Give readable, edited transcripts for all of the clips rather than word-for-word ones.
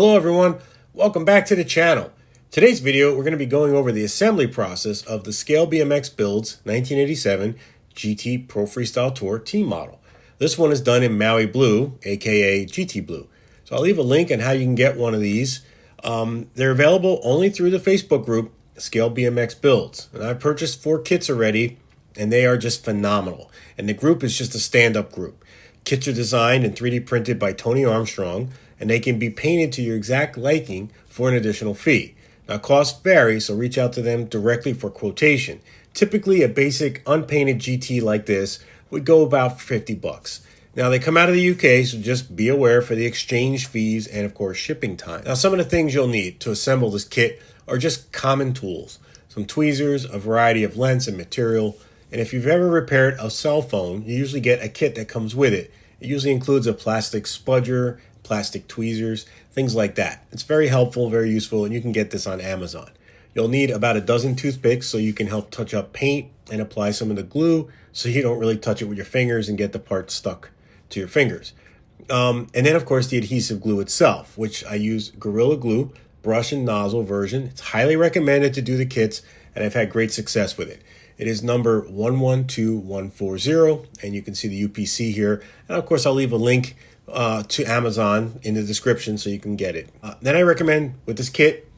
Hello everyone, welcome back to the channel. Today's video we're going to be going over the assembly process of the Scale BMX Builds 1987 GT Pro Freestyle Tour team model. This one is done in Maui Blue, aka GT Blue. So I'll leave a link on how you can get one of these. They're available only through the Facebook group Scale BMX Builds. And I've purchased 4 kits already and they are just phenomenal. And the group is just a stand-up group. Kits are designed and 3D printed by Tony Armstrong, and they can be painted to your exact liking for an additional fee. Now, costs vary, so reach out to them directly for quotation. Typically, a basic unpainted GT like this would go about 50 bucks. Now, they come out of the UK, so just be aware for the exchange fees and, of course, shipping time. Now, some of the things you'll need to assemble this kit are just common tools. Some tweezers, a variety of lengths and material. And if you've ever repaired a cell phone, you usually get a kit that comes with it. It usually includes a plastic spudger, plastic tweezers, things like that. It's very helpful, very useful, and you can get this on Amazon. You'll need about a dozen toothpicks so you can help touch up paint and apply some of the glue so you don't really touch it with your fingers and get the part stuck to your fingers. And then, of course, the adhesive glue itself, which I use Gorilla Glue, brush and nozzle version. It's highly recommended to do the kits, and I've had great success with it. It is number 112140, and you can see the UPC here. And of course, I'll leave a link to Amazon in the description so you can get it. Then I recommend with this kit,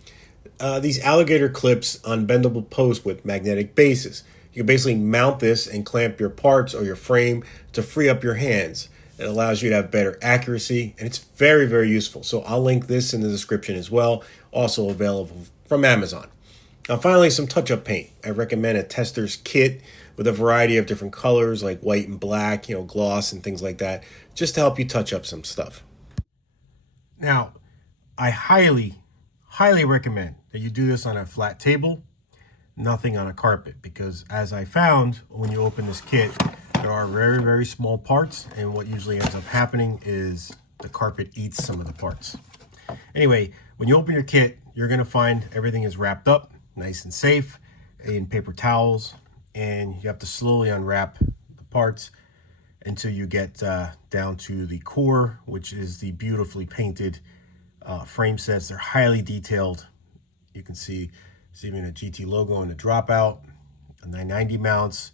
these Alligator clips on bendable posts with magnetic bases. You can basically mount this and clamp your parts or your frame to free up your hands. It allows you to have better accuracy, and it's very, very useful. So I'll link this in the description as well, also available from Amazon. Now, finally, some touch-up paint. I recommend a Testors kit with a variety of different colors like white and black, gloss and things like that, just to help you touch up some stuff. Now, I highly, highly recommend that you do this on a flat table, nothing on a carpet, because as I found when you open this kit, there are very, very small parts, and what usually ends up happening is the carpet eats some of the parts. Anyway, when you open your kit, you're going to find everything is wrapped up nice and safe in paper towels, and you have to slowly unwrap the parts until you get down to the core, which is the beautifully painted frame sets. They're highly detailed. You can see there's even a GT logo on the dropout, the 990 mounts.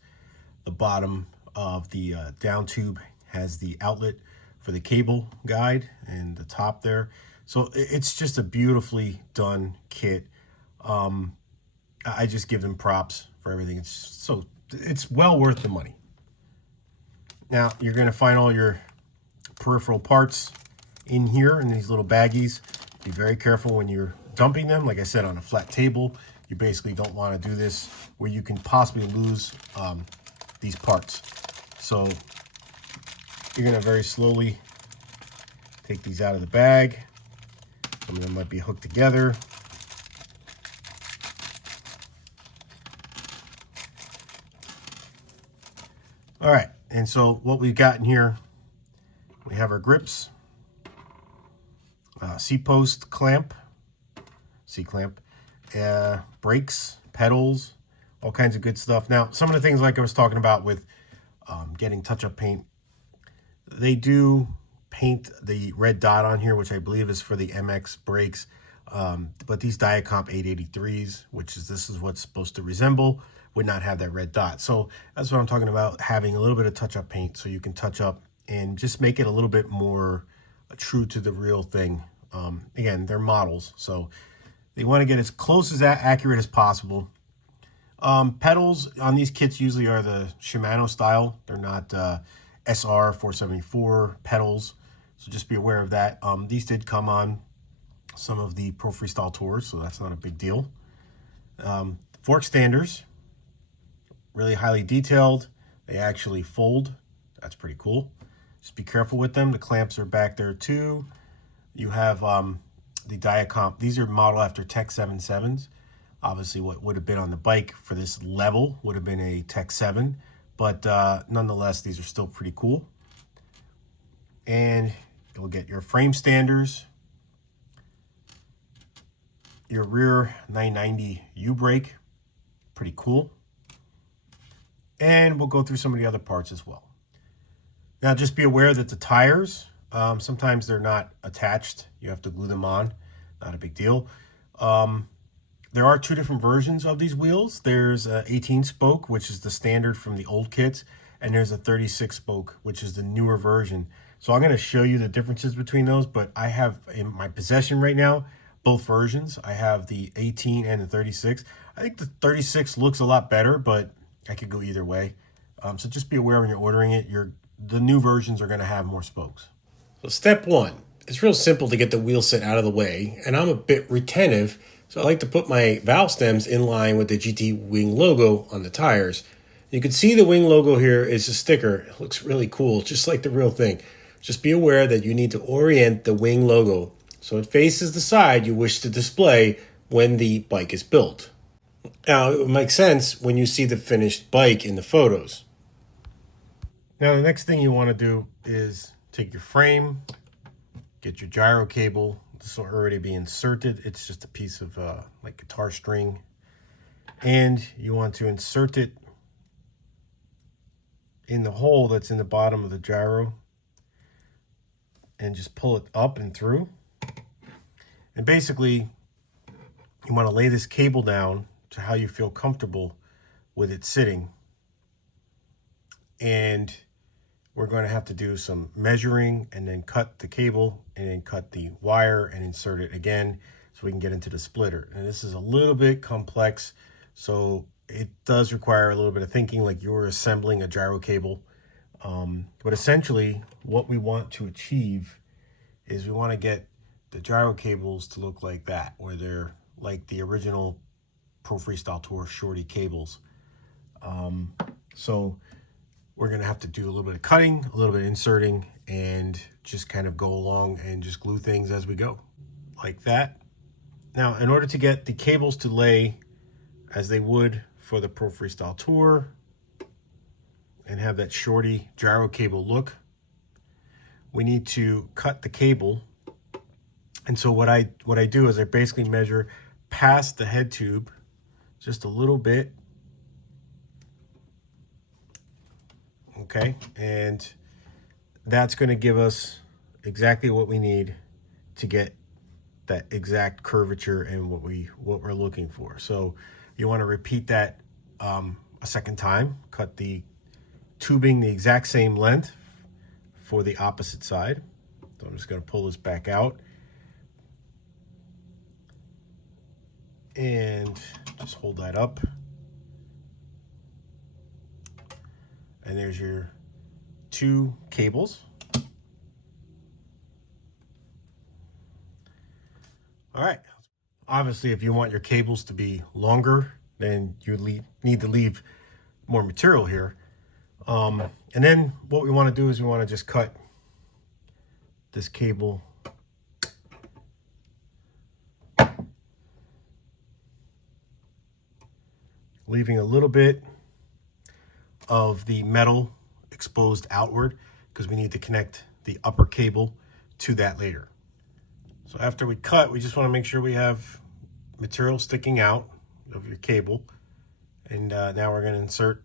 The bottom of the down tube has the outlet for the cable guide, and the top there. So it's just a beautifully done kit. I just give them props for everything. It's well worth the money. Now, you're going to find all your peripheral parts in here in these little baggies. Be very careful when you're dumping them. Like I said, on a flat table, you basically don't want to do this where you can possibly lose these parts. So you're going to very slowly take these out of the bag. Some of them might be hooked together. All right, and so what we've got in here, we have our grips, C-post clamp, C-clamp, brakes, pedals, all kinds of good stuff. Now, some of the things like I was talking about with getting touch-up paint, they do paint the red dot on here, which I believe is for the MX brakes, but these Diacomp 883s, this is what's supposed to resemble, would not have that red dot. So that's what I'm talking about, having a little bit of touch-up paint so you can touch up and just make it a little bit more true to the real thing. Again, they're models, so they want to get as close as accurate as possible. Pedals on these kits usually are the Shimano style. They're not SR 474 pedals, so just be aware of that. These did come on some of the Pro Freestyle tours, so that's not a big deal. Fork standers, really highly detailed. They actually fold. That's pretty cool. Just be careful with them. The clamps are back there too. You have the Diacomp. These are modeled after Tech 77s. Obviously, what would have been on the bike for this level would have been a Tech 7, but nonetheless, these are still pretty cool. And you'll get your frame standers, your rear 990 U-brake, pretty cool. And we'll go through some of the other parts as well. Now, just be aware that the tires Sometimes they're not attached. You have to glue them on. Not a big deal. There are two different versions of these wheels. There's a 18 spoke, which is the standard from the old kits, and there's a 36 spoke, which is the newer version. So I'm going to show you the differences between those, but I have in my possession right now both versions. I have the 18 and the 36. I think the 36 looks a lot better, but I could go either way. So just be aware when you're ordering it, the new versions are going to have more spokes. So step one, it's real simple to get the wheel set out of the way, and I'm a bit retentive, so I like to put my valve stems in line with the GT wing logo on the tires. You can see the wing logo here is a sticker. It looks really cool, just like the real thing. Just be aware that you need to orient the wing logo so it faces the side you wish to display when the bike is built. Now, it makes sense when you see the finished bike in the photos. Now, the next thing you want to do is take your frame, get your gyro cable. This will already be inserted. It's just a piece of like guitar string. And you want to insert it in the hole that's in the bottom of the gyro and just pull it up and through. And basically, you want to lay this cable down to how you feel comfortable with it sitting. And we're going to have to do some measuring and then cut the cable and then cut the wire and insert it again so we can get into the splitter. And this is a little bit complex, so it does require a little bit of thinking, like you're assembling a gyro cable. But essentially what we want to achieve is we want to get the gyro cables to look like that, where they're like the original Pro Freestyle Tour shorty cables. So we're going to have to do a little bit of cutting, a little bit of inserting, and just kind of go along and just glue things as we go, like that. Now, in order to get the cables to lay as they would for the Pro Freestyle Tour and have that shorty gyro cable look, we need to cut the cable. And so what I do is I basically measure past the head tube just a little bit. Okay, and that's going to give us exactly what we need to get that exact curvature and what we're looking for. So you want to repeat that a second time. Cut the tubing the exact same length for the opposite side. So I'm just going to pull this back out and just hold that up. And there's your two cables. All right. Obviously, if you want your cables to be longer, then you need to leave more material here. And then what we want to do is we want to just cut this cable leaving a little bit of the metal exposed outward because we need to connect the upper cable to that later. So after we cut, we just want to make sure we have material sticking out of your cable. And now we're going to insert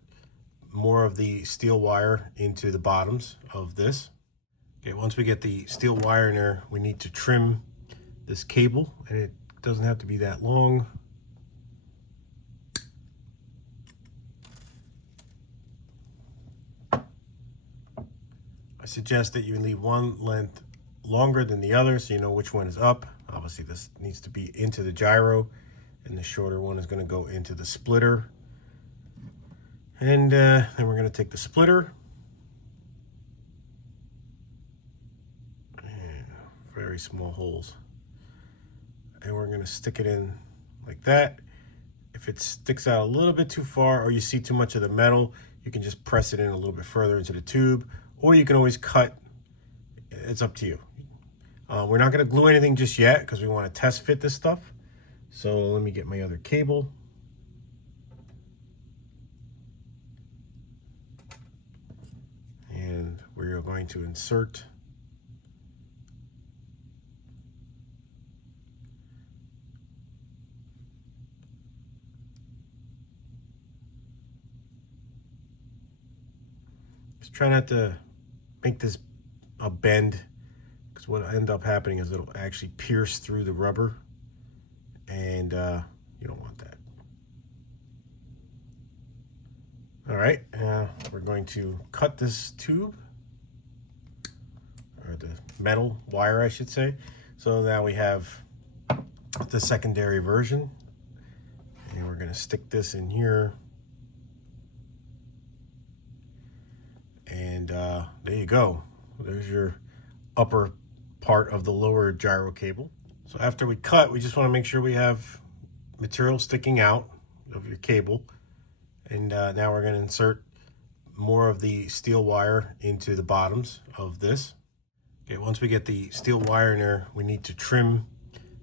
more of the steel wire into the bottoms of this. Okay, once we get the steel wire in there, we need to trim this cable, and it doesn't have to be that long. I suggest that you leave one length longer than the other so you know which one is up. Obviously this needs to be into the gyro, and the shorter one is going to go into the splitter. And then we're going to take the splitter, very small holes, and we're going to stick it in like that. If it sticks out a little bit too far or you see too much of the metal, you can just press it in a little bit further into the tube, or you can always cut. It's up to you. We're not going to glue anything just yet because we want to test fit this stuff. So let me get my other cable. And we're going to insert just try not to make this a bend because what will end up happening is it'll actually pierce through the rubber, and you don't want that. All right, we're going to cut this tube, or the metal wire, I should say. So now we have the secondary version, and we're going to stick this in here. And there you go. There's your upper part of the lower gyro cable. So after we cut, we just want to make sure we have material sticking out of your cable. And now we're going to insert more of the steel wire into the bottoms of this. Okay, once we get the steel wire in there, we need to trim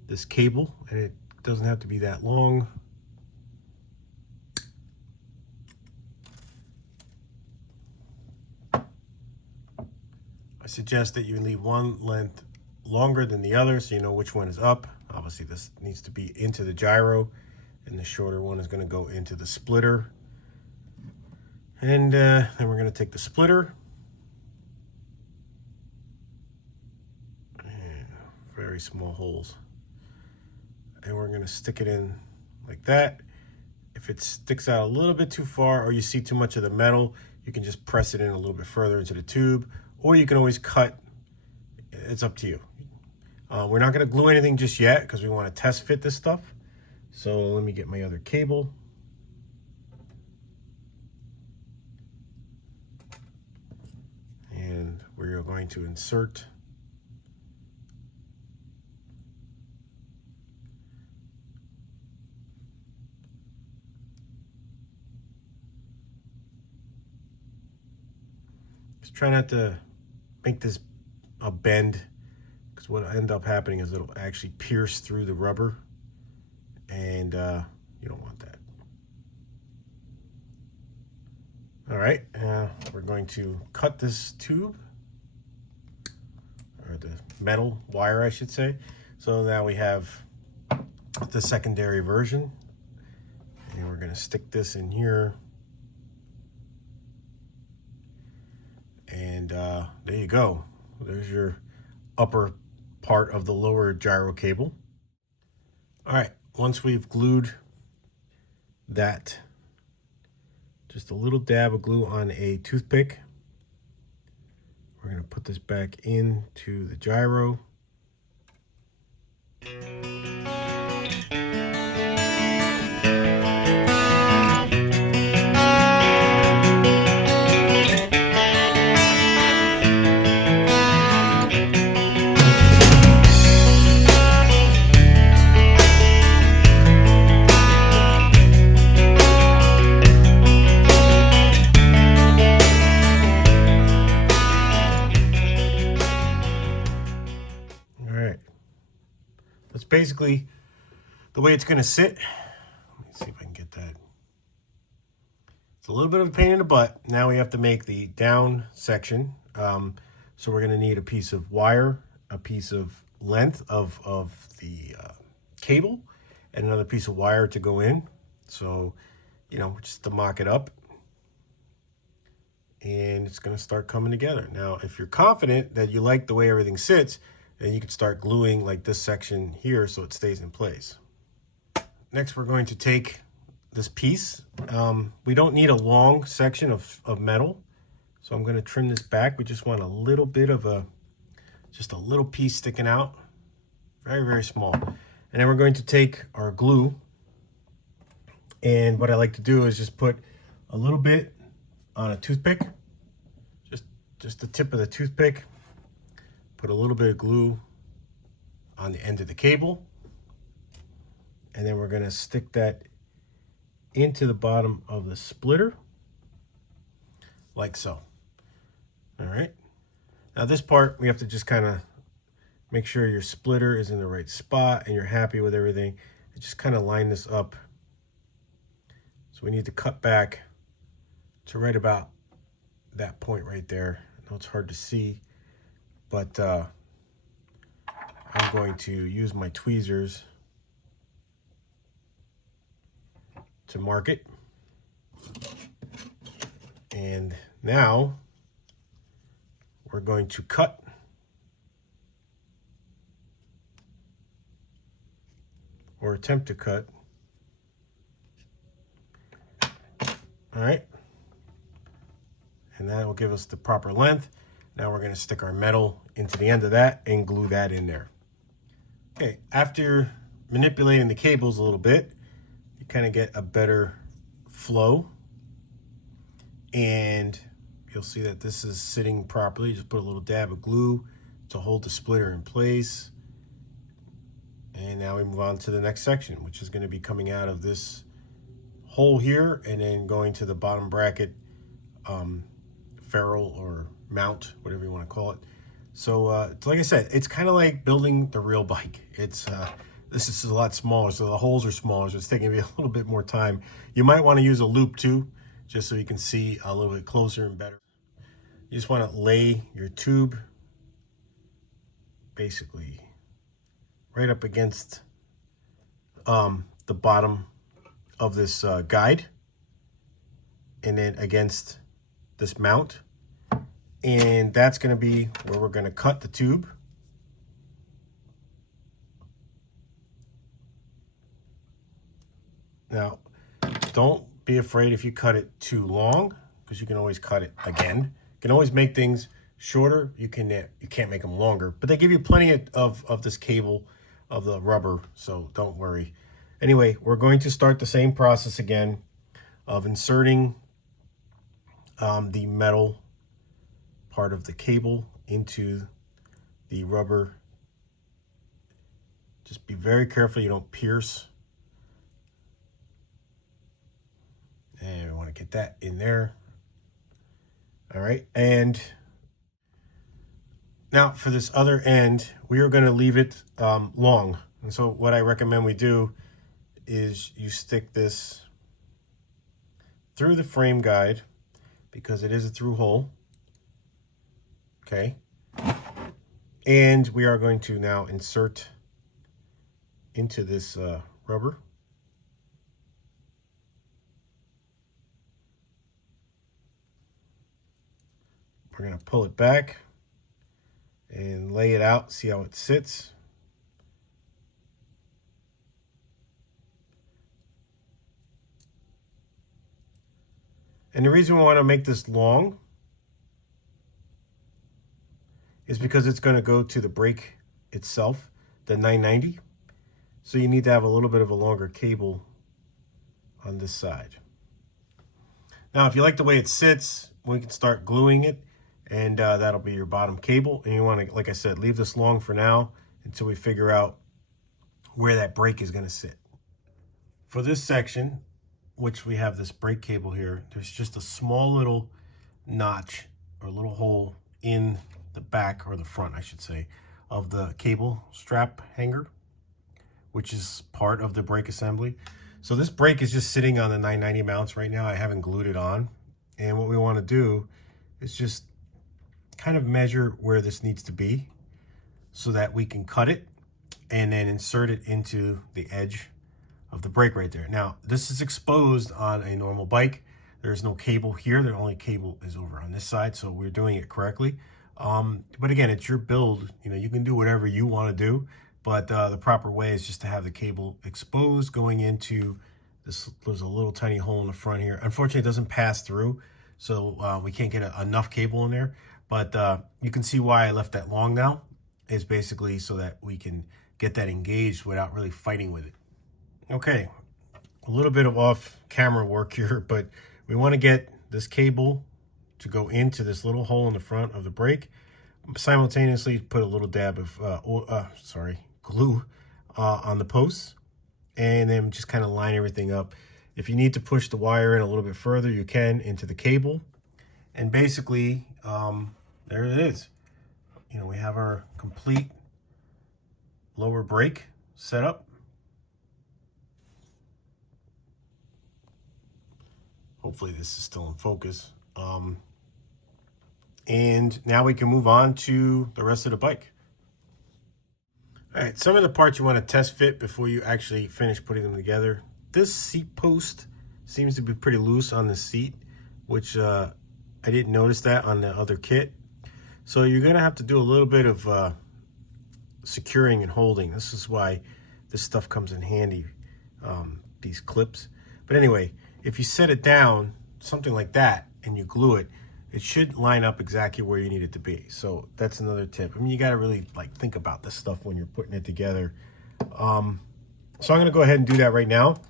this cable, and it doesn't have to be that long. I suggest that you leave one length longer than the other so you know which one is up. Obviously this needs to be into the gyro, and the shorter one is going to go into the splitter. And then we're going to take the splitter, very small holes, and we're going to stick it in like that. If it sticks out a little bit too far, or you see too much of the metal, you can just press it in a little bit further into the tube, or you can always cut. It's up to you. We're not going to glue anything just yet because we want to test fit this stuff. So let me get my other cable. And we're going to insert just try not to make this a bend, because what will end up happening is it'll actually pierce through the rubber, and you don't want that. All right, we're going to cut this tube, or the metal wire, I should say. So now we have the secondary version, and we're going to stick this in here. And there you go. There's your upper part of the lower gyro cable. All right, once we've glued that, just a little dab of glue on a toothpick, we're going to put this back into the gyro. That's basically the way it's going to sit. Let me see if I can get that. It's a little bit of a pain in the butt. Now we have to make the down section. So we're going to need a piece of wire, a piece of length of the cable, and another piece of wire to go in. So, you know, just to mock it up. And it's going to start coming together. Now, if you're confident that you like the way everything sits, and you can start gluing like this section here so it stays in place. Next, we're going to take this piece. We don't need a long section of metal, so I'm going to trim this back. We just want a little bit of just a little piece sticking out, very, very small. And then we're going to take our glue, and what I like to do is just put a little bit on a toothpick, just the tip of the toothpick. Put a little bit of glue on the end of the cable, and then we're going to stick that into the bottom of the splitter, like so. All right. Now this part, we have to just kind of make sure your splitter is in the right spot and you're happy with everything. And just kind of line this up. So we need to cut back to right about that point right there. I know it's hard to see, but I'm going to use my tweezers to mark it. And now we're going to cut or attempt to cut. All right. And that will give us the proper length. Now we're going to stick our metal into the end of that and glue that in there. Okay, after manipulating the cables a little bit, you kind of get a better flow. And you'll see that this is sitting properly. Just put a little dab of glue to hold the splitter in place. And now we move on to the next section, which is going to be coming out of this hole here and then going to the bottom bracket ferrule or mount, whatever you want to call it. So like I said, it's kind of like building the real bike. It's this is a lot smaller, so the holes are smaller, so it's taking me a little bit more time. You might want to use a loop too, just so you can see a little bit closer and better. You just want to lay your tube basically right up against the bottom of this guide, and then against this mount, and that's going to be where we're going to cut the tube. Now, don't be afraid if you cut it too long, because you can always cut it again. You can always make things shorter. You can't make them longer, but they give you plenty of this cable, of the rubber, so don't worry. Anyway, we're going to start the same process again of inserting the metal part of the cable into the rubber. Just be very careful you don't pierce. And we want to get that in there. All right, and now for this other end, we are going to leave it long. And so what I recommend we do is you stick this through the frame guide, because it is a through hole. Okay. And we are going to now insert into this rubber. We're going to pull it back and lay it out, see how it sits. And the reason we want to make this long is because it's going to go to the brake itself, the 990. So you need to have a little bit of a longer cable on this side. Now, if you like the way it sits, we can start gluing it, and that'll be your bottom cable. And you want to, like I said, leave this long for now until we figure out where that brake is going to sit. For this section, which we have this brake cable here, there's just a small little notch or a little hole in the back, or the front, I should say, of the cable strap hanger, which is part of the brake assembly. So this brake is just sitting on the 990 mounts right now. I haven't glued it on. And what we want to do is just kind of measure where this needs to be so that we can cut it and then insert it into the edge of the brake right there. Now, this is exposed on a normal bike. There's no cable here. The only cable is over on this side, so we're doing it correctly. But again, it's your build. You know, you can do whatever you want to do, but the proper way is just to have the cable exposed going into this. There's a little tiny hole in the front here. Unfortunately, it doesn't pass through, so we can't get enough cable in there. But you can see why I left that long now, is basically so that we can get that engaged without really fighting with it. Okay, a little bit of off-camera work here, but we want to get this cable to go into this little hole in the front of the brake. Simultaneously, put a little dab of glue on the posts, and then just kind of line everything up. If you need to push the wire in a little bit further, you can into the cable. And basically, there it is. You know, we have our complete lower brake set up. Hopefully this is still in focus. And now we can move on to the rest of the bike. All right, some of the parts you want to test fit before you actually finish putting them together. This seat post seems to be pretty loose on the seat, which I didn't notice that on the other kit. So you're gonna have to do a little bit of securing and holding. This is why this stuff comes in handy, these clips. But anyway, if you set it down, something like that, and you glue it, it should line up exactly where you need it to be. So that's another tip. I mean, you got to really like think about this stuff when you're putting it together. So I'm going to go ahead and do that right now.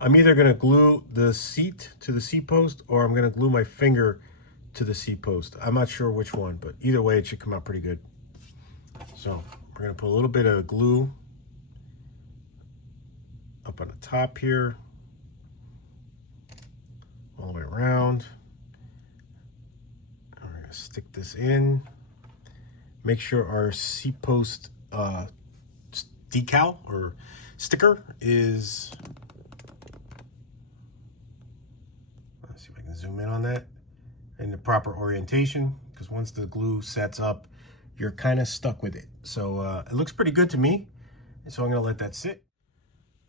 I'm either going to glue the seat to the seat post, or I'm going to glue my finger to the seat post. I'm not sure which one, but either way, it should come out pretty good. So we're going to put a little bit of glue up on the top here, all the way around. And we're going to stick this in. Make sure our seat post decal or sticker is, let's see if I can zoom in on that, in the proper orientation, because once the glue sets up, you're kind of stuck with it. So it looks pretty good to me, and so I'm going to let that sit.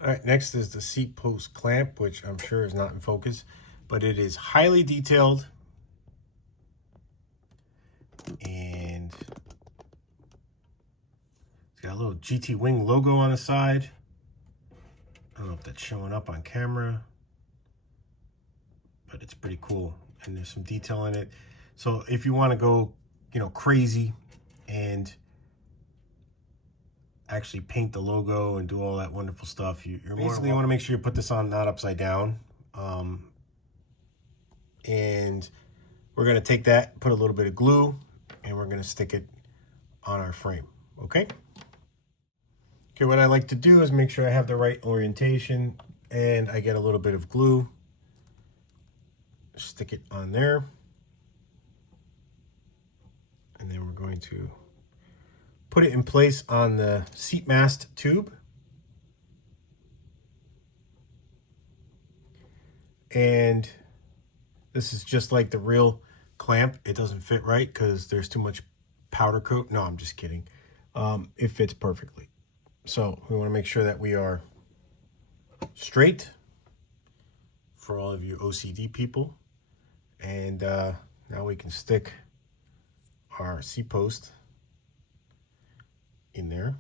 All right, next is the seat post clamp, which I'm sure is not in focus, but it is highly detailed, and it's got a little GT Wing logo on the side. I don't know if that's showing up on camera, but it's pretty cool, and there's some detail in it. So if you want to go, you know, crazy and actually paint the logo and do all that wonderful stuff, you're basically, you want to make sure you put this on not upside down. And we're going to take that, put a little bit of glue, and we're going to stick it on our frame. Okay, what I like to do is make sure I have the right orientation, and I get a little bit of glue, stick it on there, and then we're going to put it in place on the seat mast tube. And this is just like the real clamp. It doesn't fit right because there's too much powder coat. No, I'm just kidding. It fits perfectly. So we want to make sure that we are straight for all of you OCD people. And now we can stick our seat post in there.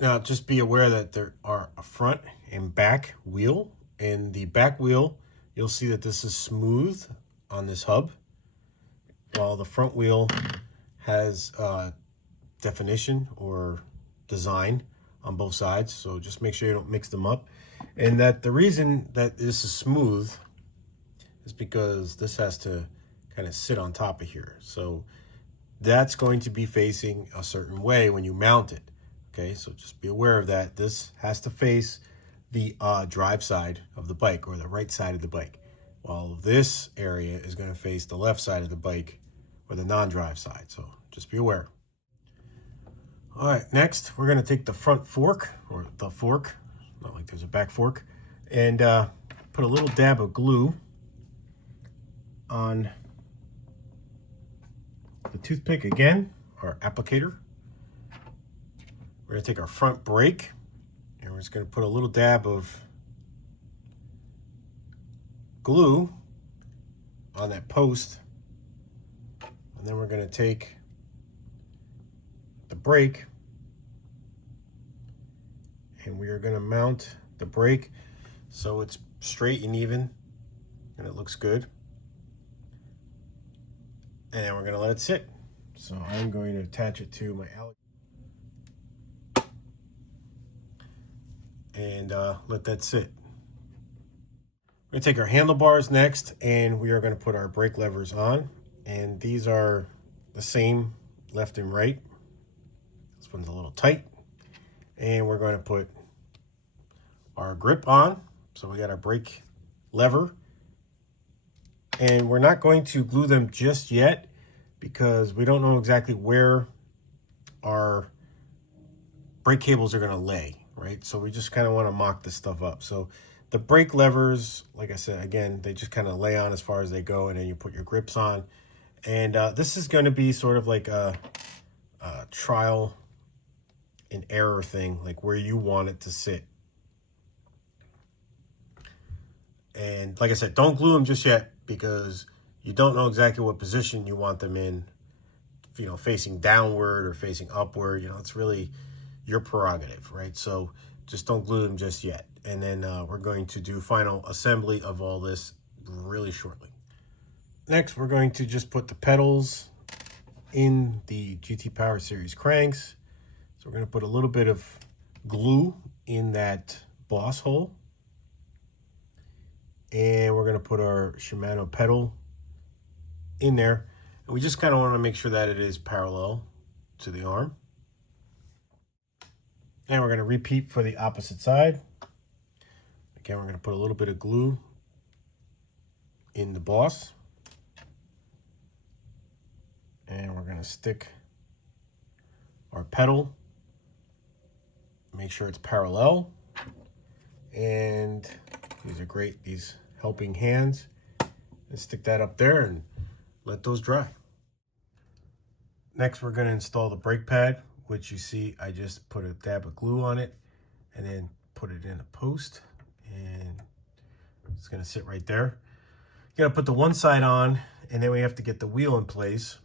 Now, just be aware that there are a front and back wheel. And the back wheel, you'll see that this is smooth on this hub, while the front wheel has definition or design on both sides. So just make sure you don't mix them up. And that the reason that this is smooth is because this has to kind of sit on top of here. So that's going to be facing a certain way when you mount it. Okay, so just be aware of that. This has to face the drive side of the bike, or the right side of the bike, while this area is going to face the left side of the bike, or the non-drive side. So just be aware. All right, next we're going to take the front fork, or the fork, not like there's a back fork, and put a little dab of glue on the toothpick again, or applicator. We're going to take our front brake, and we're just going to put a little dab of glue on that post. And then we're going to take the brake, and we are going to mount the brake so it's straight and even and it looks good. And then we're going to let it sit. So I'm going to attach it to my Alligator and let that sit. We're going to take our handlebars next, and we are going to put our brake levers on. And these are the same left and right. This one's a little tight. And we're going to put our grip on. So we got our brake lever. And we're not going to glue them just yet because we don't know exactly where our brake cables are going to lay, right? So we just kind of want to mock this stuff up. So the brake levers, like I said, again, they just kind of lay on as far as they go, and then you put your grips on. And this is going to be sort of like a trial an error thing, like where you want it to sit. And like I said, don't glue them just yet because you don't know exactly what position you want them in, you know, facing downward or facing upward. You know, it's really your prerogative, right? So just don't glue them just yet. And then we're going to do final assembly of all this really shortly. Next, we're going to just put the pedals in the GT Power Series cranks. So we're going to put a little bit of glue in that boss hole. And we're going to put our Shimano pedal in there. And we just kind of want to make sure that it is parallel to the arm. And we're going to repeat for the opposite side. Again, we're going to put a little bit of glue in the boss. And we're going to stick our pedal. Make sure it's parallel. And these are great, these helping hands. And stick that up there and let those dry. Next, we're going to install the brake pad, which you see I just put a dab of glue on it and then put it in a post, and it's going to sit right there. You got to put the one side on, and then we have to get the wheel in place.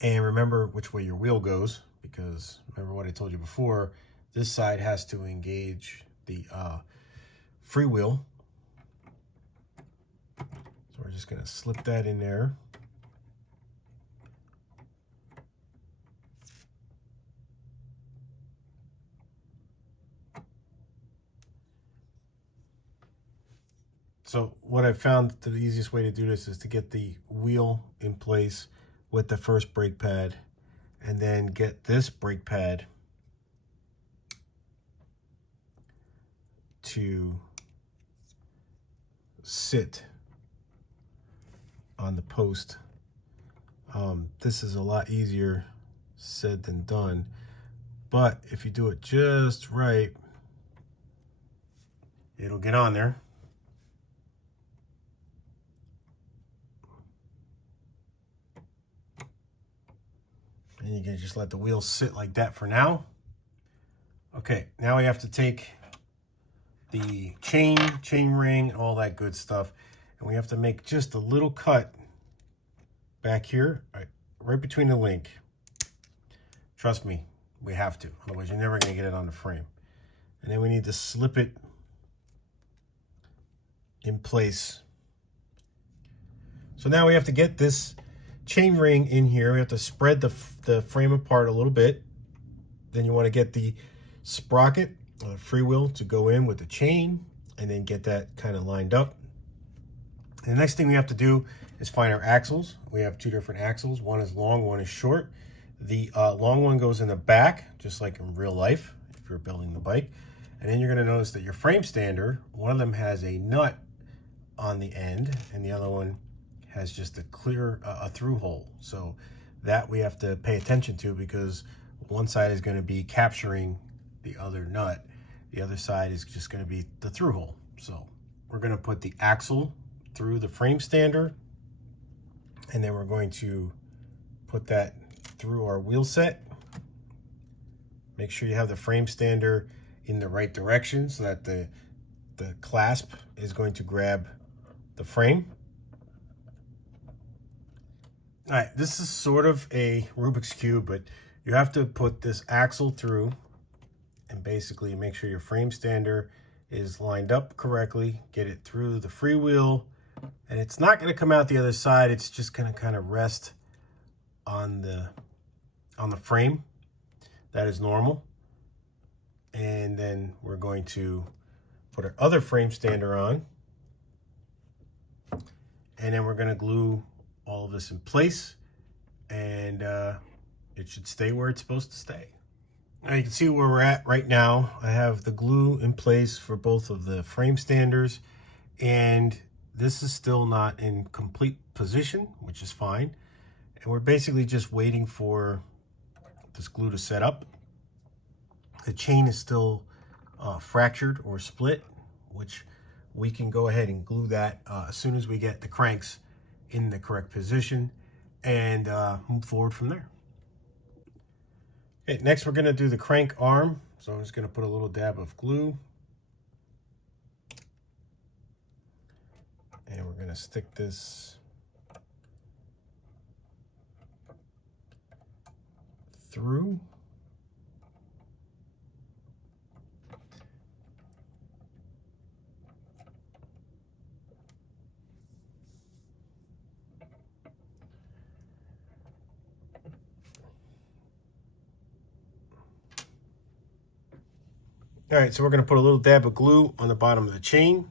And remember which way your wheel goes, because remember what I told you before, this side has to engage the freewheel. So we're just going to slip that in there. So what I found the easiest way to do this is to get the wheel in place with the first brake pad, and then get this brake pad to sit on the post. This is a lot easier said than done, but if you do it just right, it'll get on there. And you can just let the wheel sit like that for now. Okay, now we have to take the chain ring, all that good stuff, and we have to make just a little cut back here, right between the link. Trust me, we have to, otherwise you're never going to get it on the frame. And then we need to slip it in place. So now we have to get this chain ring in here. We have to spread the frame apart a little bit. Then you want to get the sprocket, freewheel, to go in with the chain, and then get that kind of lined up. And the next thing we have to do is find our axles. We have two different axles. One is long, one is short. The long one goes in the back, just like in real life, if you're building the bike. And then you're going to notice that your frame stander, one of them has a nut on the end, and the other one has just a clear a through hole. So that we have to pay attention to, because one side is going to be capturing the other nut, the other side is just going to be the through hole. So we're going to put the axle through the frame stander, and then we're going to put that through our wheel set. Make sure you have the frame stander in the right direction so that the clasp is going to grab the frame. All right, this is sort of a Rubik's Cube, but you have to put this axle through and basically make sure your frame stander is lined up correctly, get it through the freewheel, and it's not going to come out the other side. It's just going to kind of rest on the frame. That is normal. And then we're going to put our other frame stander on, and then we're going to glue all of this in place, and it should stay where it's supposed to stay. Now you can see where we're at right now. I have the glue in place for both of the frame standers, and this is still not in complete position, which is fine. And we're basically just waiting for this glue to set up. The chain is still fractured or split, which we can go ahead and glue that as soon as we get the cranks in the correct position, and move forward from there. Okay, next we're going to do the crank arm. So I'm just going to put a little dab of glue. And we're going to stick this through. All right, so we're going to put a little dab of glue on the bottom of the chain.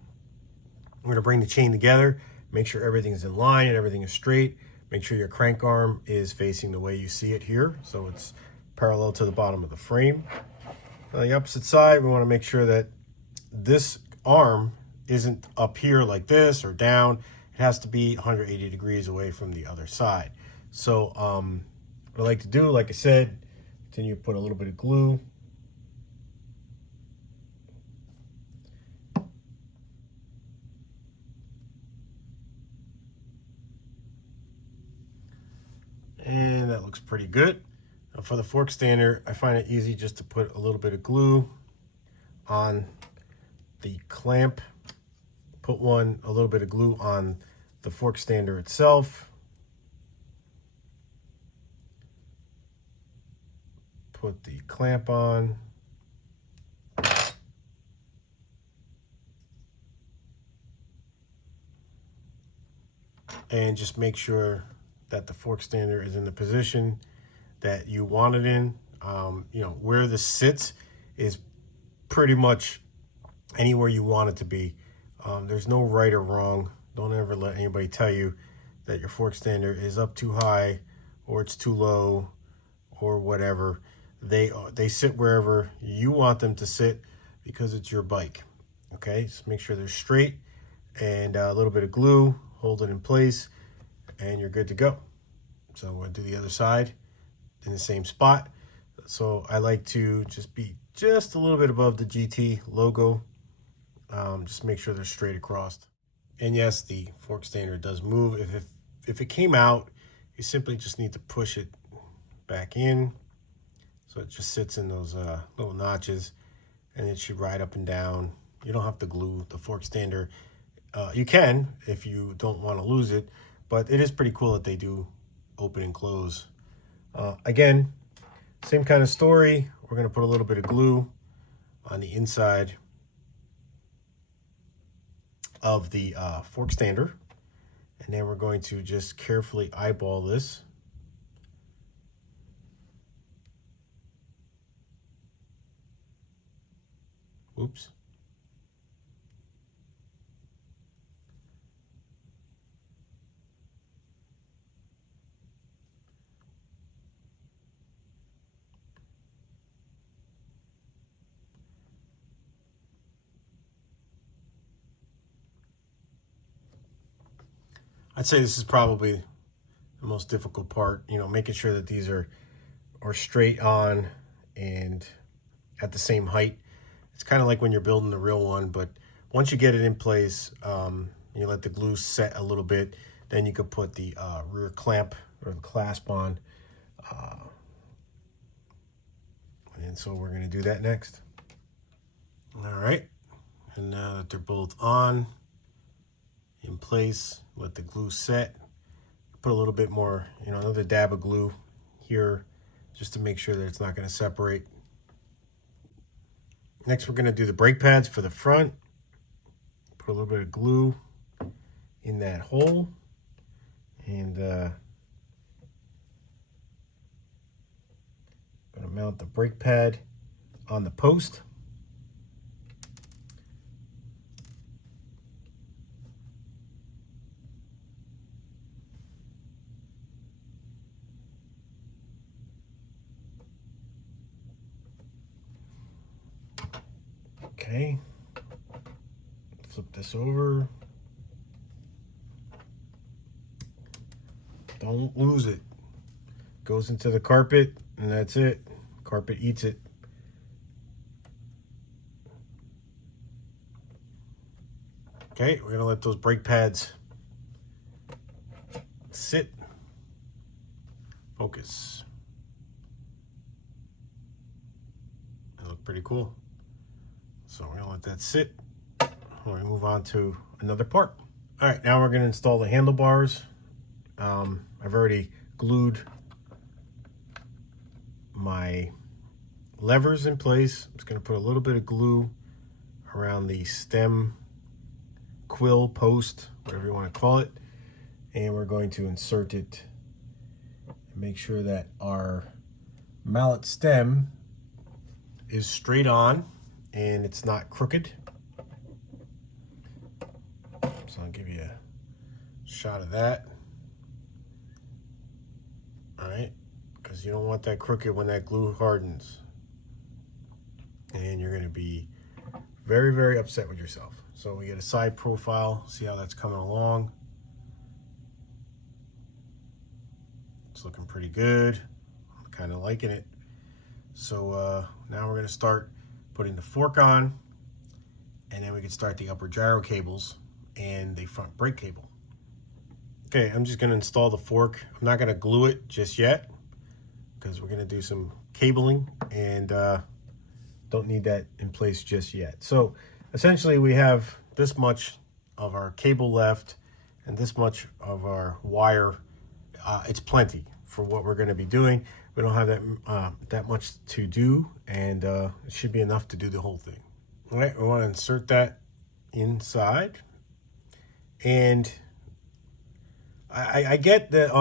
We're going to bring the chain together, make sure everything's in line and everything is straight. Make sure your crank arm is facing the way you see it here, so it's parallel to the bottom of the frame. On the opposite side, we want to make sure that this arm isn't up here like this or down. It has to be 180 degrees away from the other side. So what I like to do, like I said, continue to put a little bit of glue. And that looks pretty good. Now for the fork stander, I find it easy just to put a little bit of glue on the clamp. Put a little bit of glue on the fork stander itself. Put the clamp on. And just make sure that the fork stander is in the position that you want it in. You know, where this sits is pretty much anywhere you want it to be. There's no right or wrong. Don't ever let anybody tell you that your fork stander is up too high or it's too low or whatever. They sit wherever you want them to sit because it's your bike. Okay, just make sure they're straight, and a little bit of glue, hold it in place, and you're good to go. So we'll do the other side in the same spot. So I like to just be just a little bit above the GT logo. Just make sure they're straight across. And yes, the fork stander does move. If it came out, you simply just need to push it back in. So it just sits in those little notches, and it should ride up and down. You don't have to glue the fork stander. You can if you don't want to lose it, but it is pretty cool that they do open and close. Again, same kind of story. We're going to put a little bit of glue on the inside of the fork stander, and then we're going to just carefully eyeball this. Oops. I'd say this is probably the most difficult part, you know, making sure that these are straight on and at the same height. It's kind of like when you're building the real one, but once you get it in place, you let the glue set a little bit, then you could put the rear clamp or the clasp on. And so we're going to do that next. All right. And now that they're both on, in place, let the glue set. Put a little bit more, you know, another dab of glue here just to make sure that it's not going to separate. Next, we're going to do the brake pads for the front. Put a little bit of glue in that hole, and going to mount the brake pad on the post. Okay, flip this over. Don't lose it. Goes into the carpet, and that's it. Carpet eats it. Okay, we're gonna let those brake pads sit. Focus. Pretty cool. So we're gonna let that sit while we move on to another part. All right, now we're gonna install the handlebars. I've already glued my levers in place. I'm just gonna put a little bit of glue around the stem quill post, whatever you want to call it, and we're going to insert it and make sure that our mallet stem is straight on and it's not crooked. So I'll give you a shot of that. All right, because you don't want that crooked when that glue hardens, and you're going to be very, very upset with yourself. So we get a side profile, see how that's coming along. It's looking pretty good. I'm kind of liking it. So now we're going to start putting the fork on, and then we can start the upper gyro cables and the front brake cable. Okay, I'm just going to install the fork. I'm not going to glue it just yet because we're going to do some cabling, and don't need that in place just yet. So essentially we have this much of our cable left and this much of our wire. It's plenty for what we're going to be doing. We don't have that much to do, and it should be enough to do the whole thing. All right, we want to insert that inside, and I get that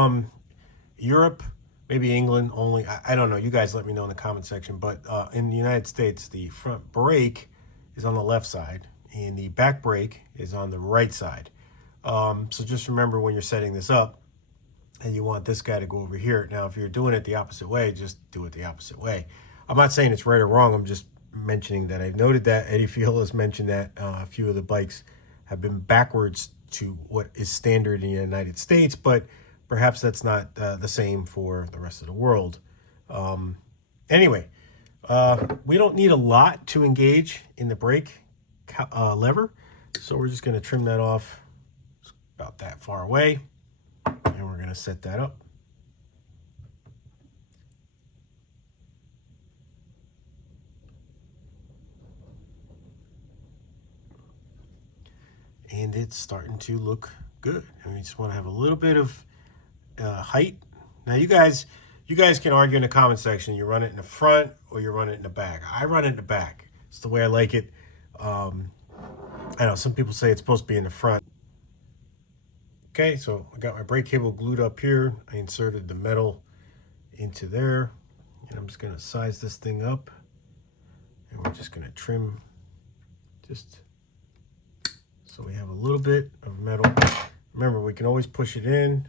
Europe, maybe England only, I don't know, you guys let me know in the comment section, but in the United States, the front brake is on the left side and the back brake is on the right side. So just remember when you're setting this up, and you want this guy to go over here. Now, if you're doing it the opposite way, just do it the opposite way. I'm not saying it's right or wrong. I'm just mentioning that I've noted that. Eddie Field has mentioned that a few of the bikes have been backwards to what is standard in the United States, but perhaps that's not the same for the rest of the world. Anyway, we don't need a lot to engage in the brake lever, so we're just going to trim that off about that far away. And we're going to set that up. And it's starting to look good. And we just want to have a little bit of height. Now you guys can argue in the comment section. You run it in the front or you run it in the back. I run it in the back. It's the way I like it. I know some people say it's supposed to be in the front. Okay, so I got my brake cable glued up here. I inserted the metal into there, and I'm just gonna size this thing up, and we're just gonna trim just so we have a little bit of metal. Remember, we can always push it in.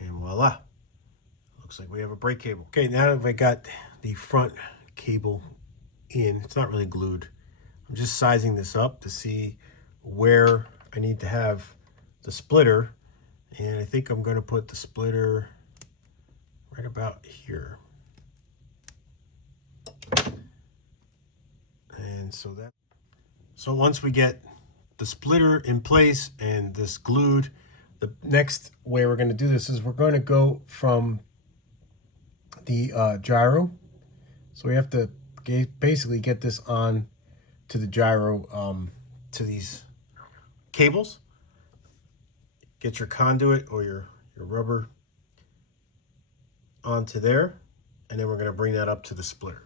And voila. Looks like we have a brake cable. Okay, now that I got the front cable in, it's not really glued. I'm just sizing this up to see where I need to have the splitter. And I think I'm going to put the splitter right about here. And so once we get the splitter in place and this glued, the next way we're going to do this is we're going to go from the gyro. So we have to basically get this on to the gyro, to these cables. Get your conduit or your rubber onto there, and then we're going to bring that up to the splitter.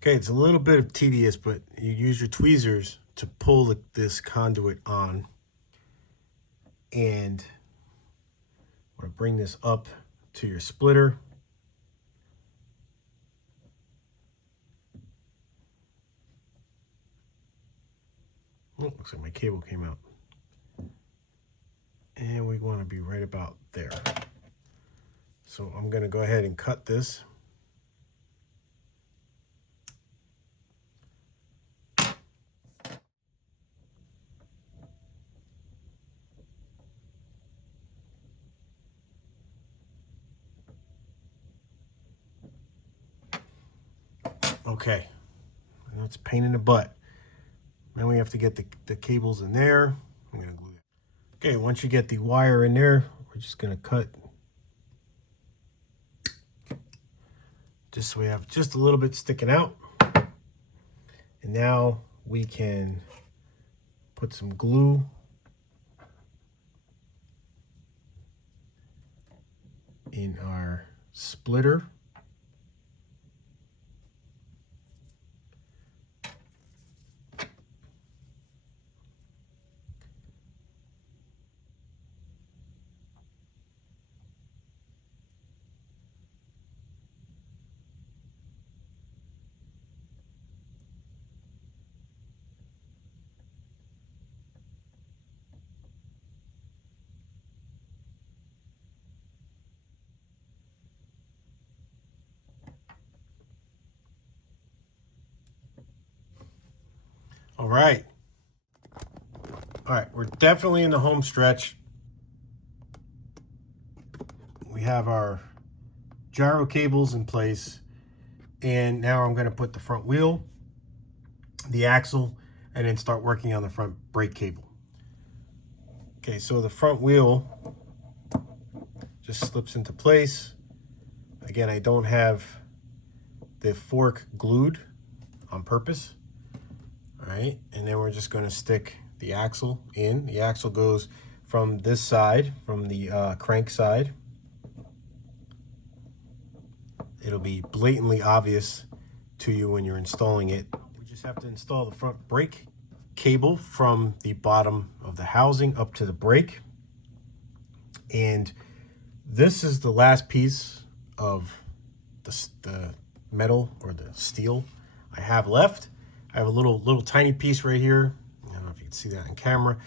Okay, it's a little bit of tedious, but you use your tweezers to pull this conduit on, and I'm going to bring this up to your splitter. Oh, looks like my cable came out. And we want to be right about there. So I'm going to go ahead and cut this. Okay, I know it's a pain in the butt. Then we have to get the cables in there. I'm gonna glue that. Okay, once you get the wire in there, we're just gonna cut just so we have just a little bit sticking out. And now we can put some glue in our splitter. All right. All right, we're definitely in the home stretch. We have our gyro cables in place, and now I'm going to put the front wheel, the axle, and then start working on the front brake cable. Okay, so the front wheel just slips into place. Again, I don't have the fork glued on purpose. All right, and then we're just going to stick the axle in. The axle goes from this side, from the crank side. It'll be blatantly obvious to you when you're installing it. We just have to install the front brake cable from the bottom of the housing up to the brake. And this is the last piece of the metal or the steel I have left. I have a little tiny piece right here. I don't know if you can see that in camera.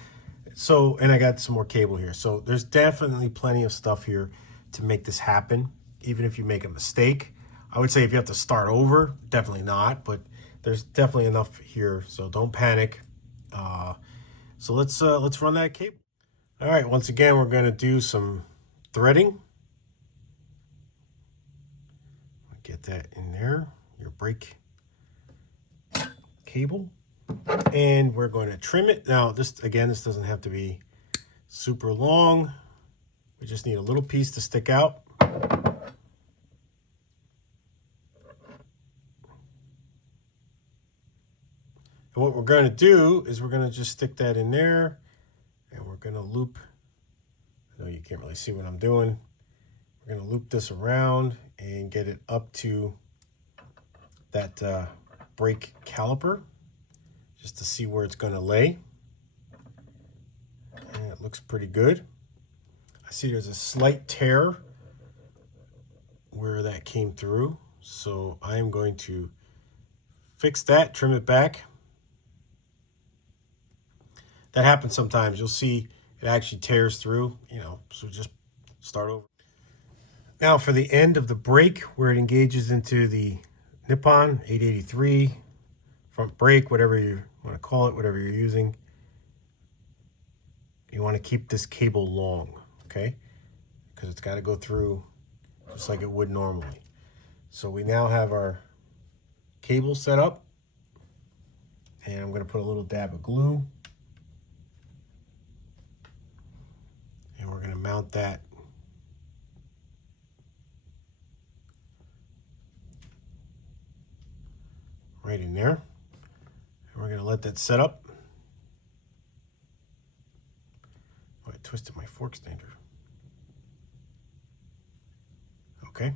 So, and I got some more cable here. So there's definitely plenty of stuff here to make this happen. Even if you make a mistake, I would say if you have to start over, definitely not, but there's definitely enough here. So don't panic. So let's run that cable. All right, once again, we're going to do some threading. Get that in there, your brake cable, and we're going to trim it. Now this doesn't have to be super long. We just need a little piece to stick out. And what we're going to do is we're going to just stick that in there, and we're going to loop. I know you can't really see what I'm doing. We're going to loop this around and get it up to that brake caliper, just to see where it's going to lay. And it looks pretty good. I see there's a slight tear where that came through, so I am going to fix that, trim it back. That happens sometimes. You'll see it actually tears through, so just start over. Now for the end of the brake, where it engages into the Nippon 883 front brake, whatever you want to call it, whatever you're using, you want to keep this cable long, okay? Because it's got to go through just like it would normally. So we now have our cable set up, and I'm going to put a little dab of glue, and we're going to mount that right in there, and we're going to let that set up. Oh, I twisted my fork stander. Okay,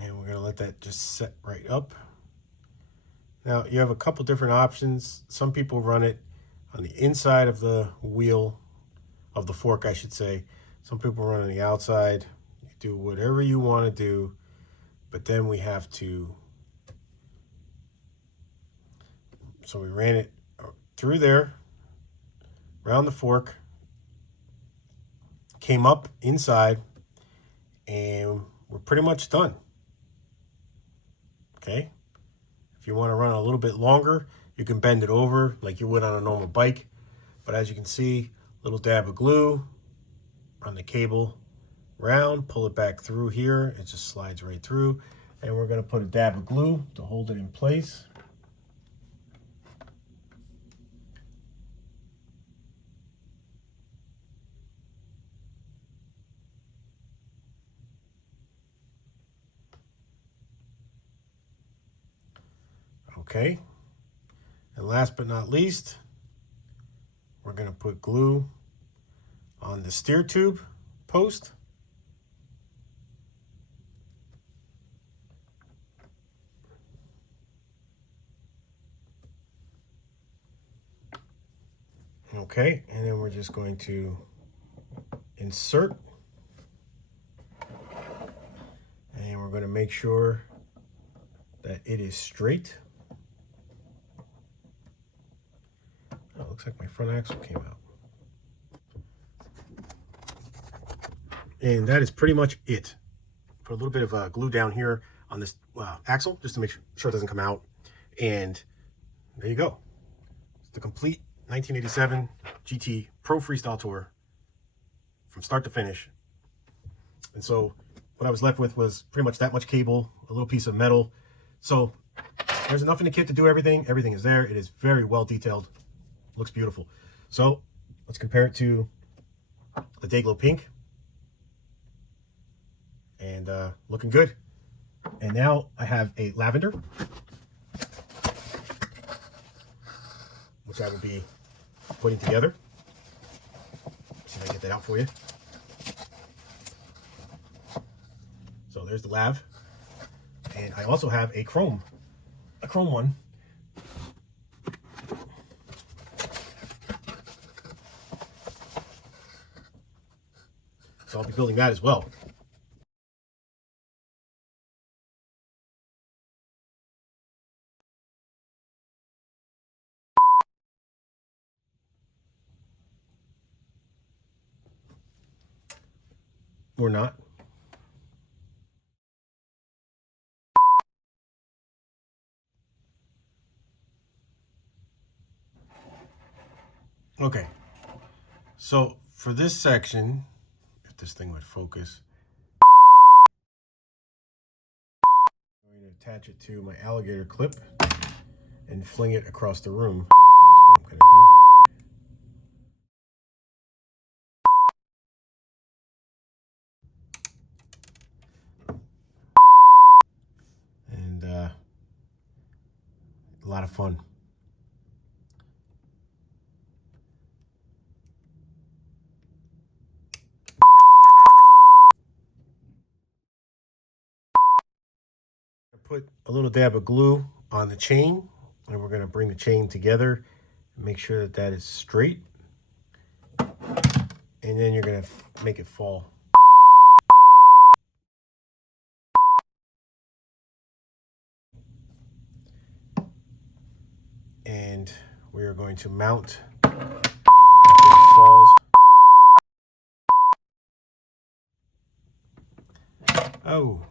and we're going to let that just set right up. Now you have a couple different options. Some people run it on the inside of the wheel of the fork, I should say. Some people run on the outside. You do whatever you want to do, but then we have to, so we ran it through there, around the fork, came up inside, and we're pretty much done. Okay, if you want to run a little bit longer, you can bend it over like you would on a normal bike. But as you can see, little dab of glue, run the cable round, pull it back through here, it just slides right through. And we're going to put a dab of glue to hold it in place. Okay. And last but not least, we're going to put glue on the steer tube post. Okay, and then we're just going to insert, and we're going to make sure that it is straight. Oh, looks like my front axle came out. And that is pretty much it. Put a little bit of glue down here on this axle just to make sure it doesn't come out. And there you go. It's the complete 1987 GT Pro Freestyle Tour from start to finish. And so what I was left with was pretty much that much cable, a little piece of metal. So there's enough in the kit to do everything. Everything is there. It is very well detailed. Looks beautiful. So let's compare it to the Dayglow Pink. And looking good. And now I have a lavender, which I will be putting together. See if I can get that out for you. So there's the lav. And I also have a chrome one. So I'll be building that as well. Or not. Okay, so for this section, if this thing would focus, I'm going to attach it to my alligator clip and fling it across the room. That's what I'm going to do. And a lot of fun. Put a little dab of glue on the chain, and we're going to bring the chain together and make sure that that is straight. And then you're going to make it fall. And we are going to mount after it falls. Oh.